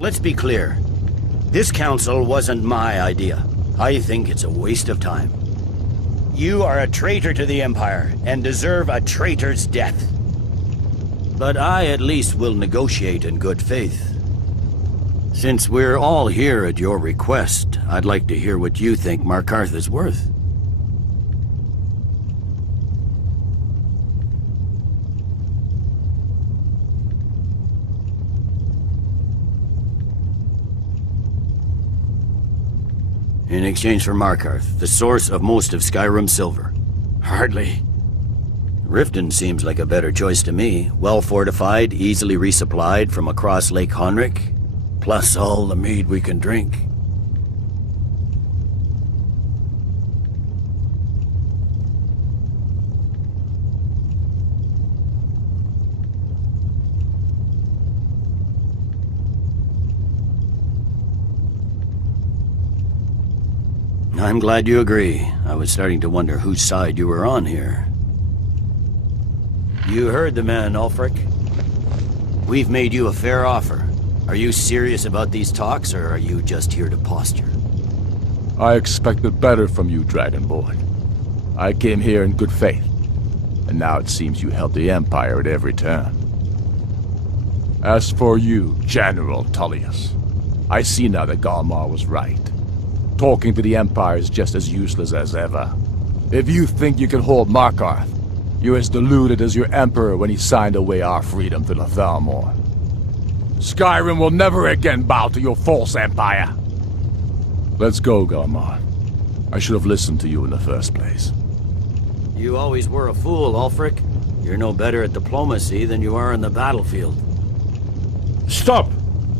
Let's be clear. This council wasn't my idea. I think it's a waste of time. You are a traitor to the Empire, and deserve a traitor's death. But I at least will negotiate in good faith. Since we're all here at your request, I'd like to hear what you think Markarth is worth. In exchange for Markarth, the source of most of Skyrim's silver. Hardly. Riften seems like a better choice to me. Well fortified, easily resupplied from across Lake Honric, plus all the mead we can drink. I'm glad you agree. I was starting to wonder whose side you were on here. You heard the man, Ulfric. We've made you a fair offer. Are you serious about these talks, or are you just here to posture? I expected better from you, Dragonborn. I came here in good faith, and now it seems you help the Empire at every turn. As for you, General Tullius, I see now that Galmar was right. Talking to the Empire is just as useless as ever. If you think you can hold Markarth, you're as deluded as your Emperor when he signed away our freedom to the Thalmor. Skyrim will never again bow to your false empire. Let's go, Galmar. I should have listened to you in the first place. You always were a fool, Ulfric. You're no better at diplomacy than you are in the battlefield. Stop!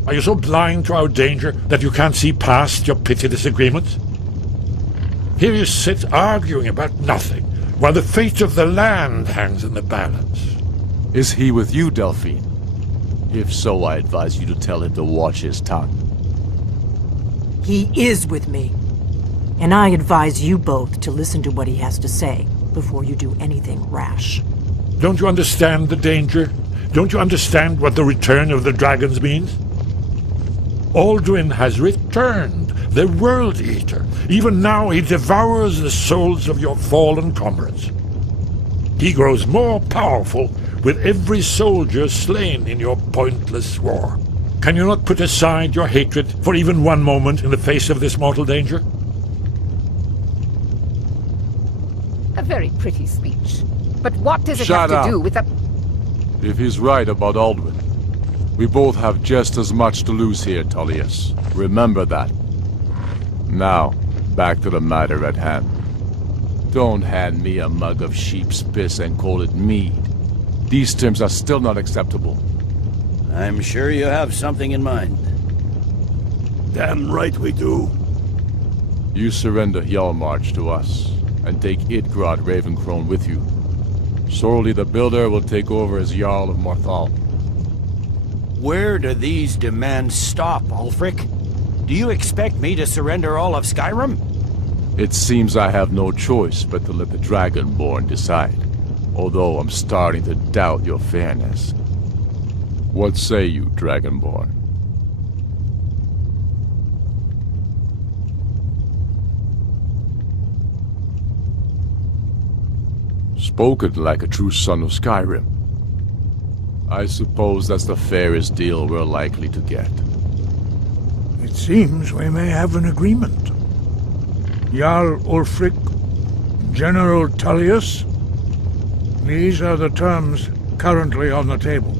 Are you so blind to our danger that you can't see past your petty disagreements? Here you sit arguing about nothing, while the fate of the land hangs in the balance. Is he with you, Delphine? If so, I advise you to tell him to watch his tongue. He is with me. And I advise you both to listen to what he has to say before you do anything rash. Don't you understand the danger? Don't you understand what the return of the dragons means? Alduin has returned, the World Eater. Even now he devours the souls of your fallen comrades. He grows more powerful with every soldier slain in your pointless war. Can you not put aside your hatred for even one moment in the face of this mortal danger? A very pretty speech. But what does it Shut have up. to do with the... If he's right about Alduin, we both have just as much to lose here, Tullius. Remember that. Now, back to the matter at hand. Don't hand me a mug of sheep's piss and call it mead. These terms are still not acceptable. I'm sure you have something in mind. Damn right we do. You surrender Hjalmarch to us, and take Idgrod Ravencrone with you. Sorli the Builder will take over as Jarl of Morthal. Where do these demands stop, Ulfric? Do you expect me to surrender all of Skyrim? It seems I have no choice but to let the Dragonborn decide, although I'm starting to doubt your fairness. What say you, Dragonborn? Spoken like a true son of Skyrim. I suppose that's the fairest deal we're likely to get. It seems we may have an agreement. Jarl Ulfric, General Tullius. These are the terms currently on the table.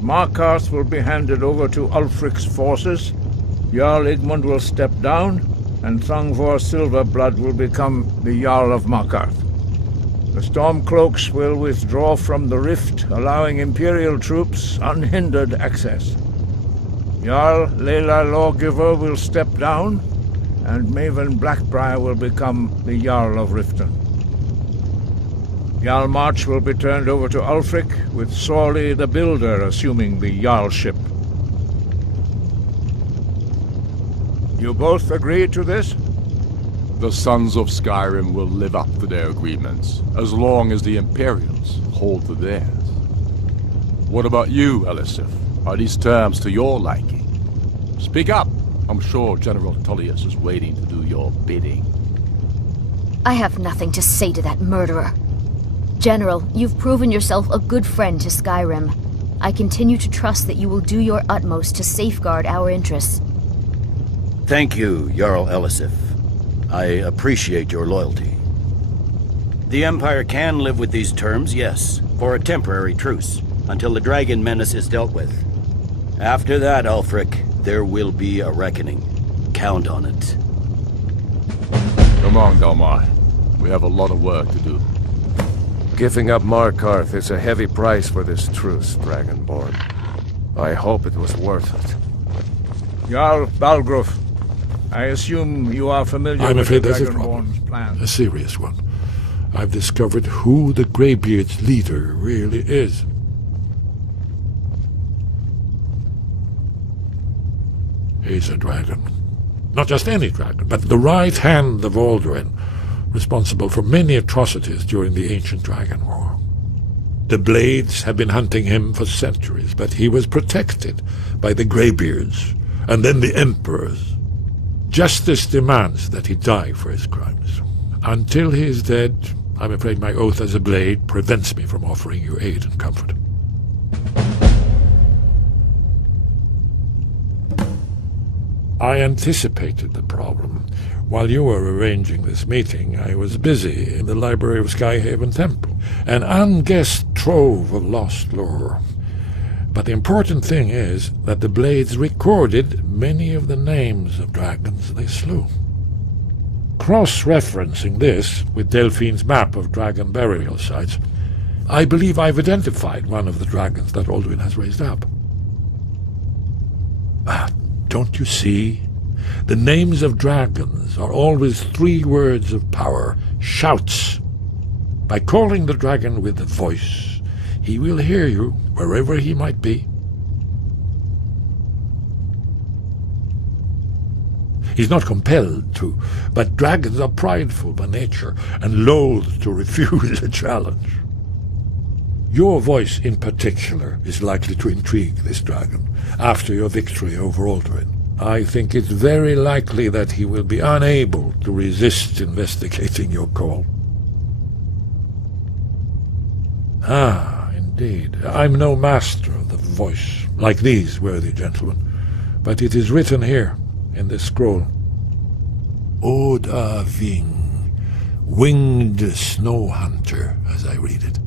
Markarth will be handed over to Ulfric's forces, Jarl Igmund will step down, and Thangvor Silverblood will become the Jarl of Markarth. The Stormcloaks will withdraw from the rift, allowing Imperial troops unhindered access. Jarl Leila Lawgiver will step down, and Maven Blackbriar will become the Jarl of Riften. Hjalmarch will be turned over to Ulfric, with Sorli the Builder assuming the Jarlship. You both agree to this? The Sons of Skyrim will live up to their agreements, as long as the Imperials hold to theirs. What about you, Elisif? Are these terms to your liking? Speak up! I'm sure General Tullius is waiting to do your bidding. I have nothing to say to that murderer. General, you've proven yourself a good friend to Skyrim. I continue to trust that you will do your utmost to safeguard our interests. Thank you, Jarl Elisif. I appreciate your loyalty. The Empire can live with these terms, yes, for a temporary truce, until the dragon menace is dealt with. After that, Ulfric, there will be a reckoning. Count on it. Come on, Dalmar. We have a lot of work to do. Giving up Markarth is a heavy price for this truce, Dragonborn. I hope it was worth it. Jarl Balgruf, I assume you are familiar I'm with afraid the there's a Dragonborn's problem. plan. A serious one. I've discovered who the Greybeard's leader really is. He's a dragon. Not just any dragon, but the right hand of Alduin, responsible for many atrocities during the Ancient Dragon War. The Blades have been hunting him for centuries, but he was protected by the Greybeards, and then the Emperors. Justice demands that he die for his crimes. Until he is dead, I'm afraid my oath as a Blade prevents me from offering you aid and comfort. I anticipated the problem. While you were arranging this meeting, I was busy in the library of Skyhaven Temple, an unguessed trove of lost lore. But the important thing is that the Blades recorded many of the names of dragons they slew. Cross-referencing this with Delphine's map of dragon burial sites, I believe I've identified one of the dragons that Alduin has raised up. Don't you see? The names of dragons are always 3 words of power, shouts. By calling the dragon with a voice, he will hear you wherever he might be. He's not compelled to, but dragons are prideful by nature and loath to refuse a challenge. Your voice in particular is likely to intrigue this dragon after your victory over Alduin. I think it's very likely that he will be unable to resist investigating your call. Ah, indeed. I'm no master of the voice, like these worthy gentlemen, but it is written here, in this scroll. Oda Ving, winged snow hunter, as I read it.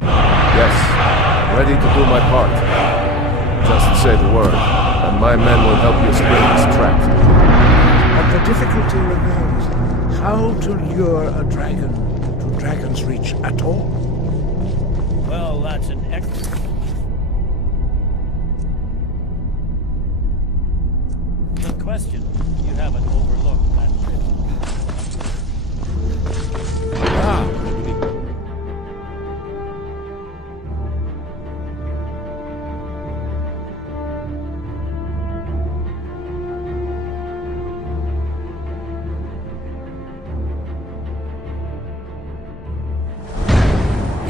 Yes, ready to do my part. Just say the word, and my men will help you spring this trap. But the difficulty remains how to lure a dragon to Dragon's Reach at all. Well, that's an excellent... Good question. You haven't overlooked that.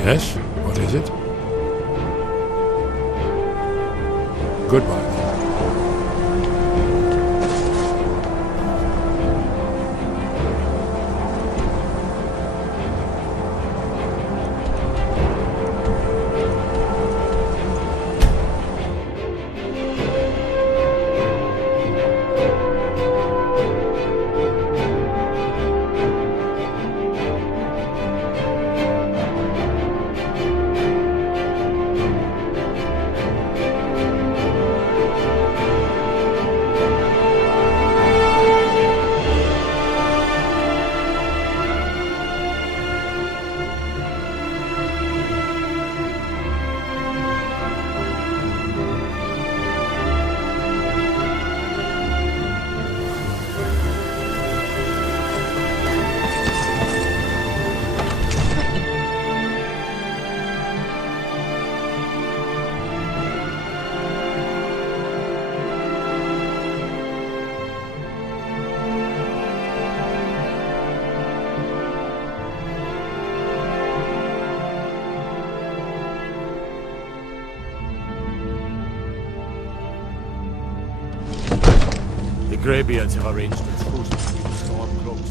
Yes? What is it? Goodbye. Greybeards have arranged a truce between the Stormcloaks.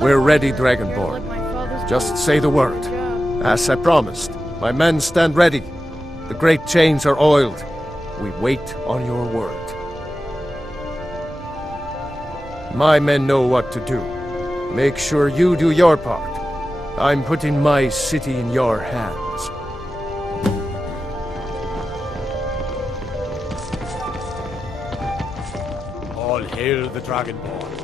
We're ready, Dragonborn. Just say the word. As I promised, my men stand ready. The great chains are oiled. We wait on your word. My men know what to do. Make sure you do your part. I'm putting my city in your hands. All hail the Dragonborn.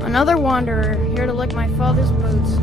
Another wanderer, here to lick my father's boots.